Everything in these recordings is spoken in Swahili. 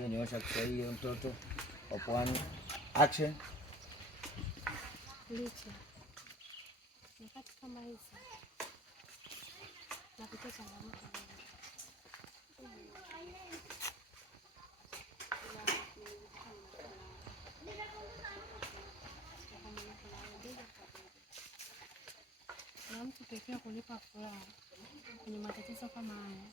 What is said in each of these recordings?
Okay, nyosha Kiswahili mtoto. Opwani. Action. Licha. Wakati kama hizi. Napitia changamoto. Na mtu pekee kunipa furaha kwenye matatizo kama haya.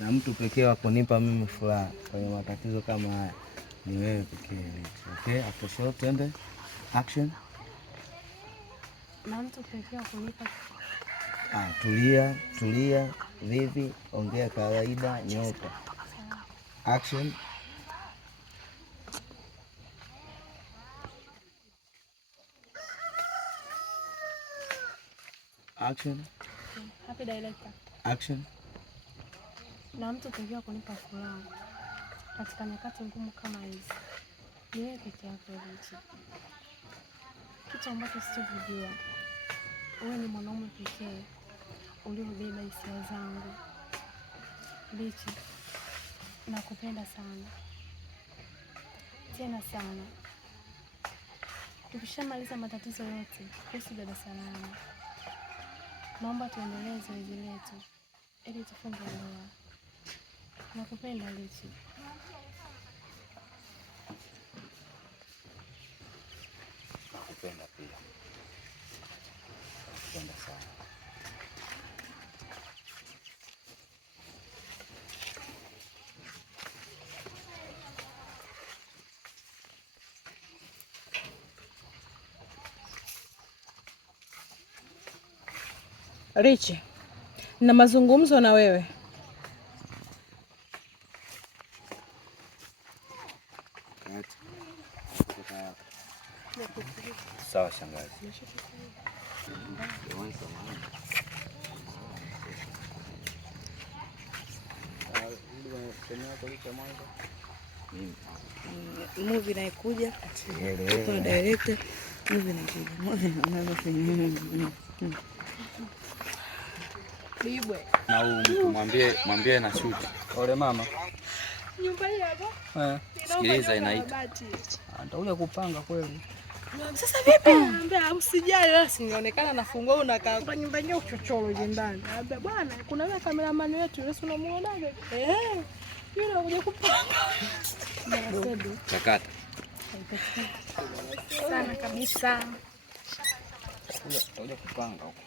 Na mtu pekee wa kunipa mimi furaha kwenye matatizo kama haya ni wewe pekee. Okay, after shot twende. Action. Na mtu pekee wa kunipa tulia, vivi, ongea kawaida, nyoka. Action. Action. Happy director. Action. Na mtu pekee wa kunipa furaha katika nyakati ngumu kama hizi ni wewe pekee yako Licha. Kitu ambacho sichokijua, wewe ni mwanaume pekee uliobeba hisia zangu. Licha, nakupenda sana tena sana. Tukishamaliza matatizo yote kuhusu dada Salama, naomba tuendelee zoezi letu ili tufunge ndoa. Nakupenda Licha. Nakupenda pia. Nakupenda sana. Richi, na mazungumzo na wewe. Sawa shangazi. Movie inaikuja. Kuna director. Movie inakuja. Bibwe. Na mtu mwambie na shoot. Ole mama. Nyumba hii hapa? Sikiliza inaita. Nitakuja kupanga kweli. Sasa vipi? Anambia usijali, wewe sinionekana nafungua unakaa kwa nyumba yenyewe uchochoro je ndani. Anambia bwana, kuna wewe cameraman wetu yule unamuonaje? Yule anakuja kupanga. Chakata. Sana kabisa. Nitakuja kupanga huko.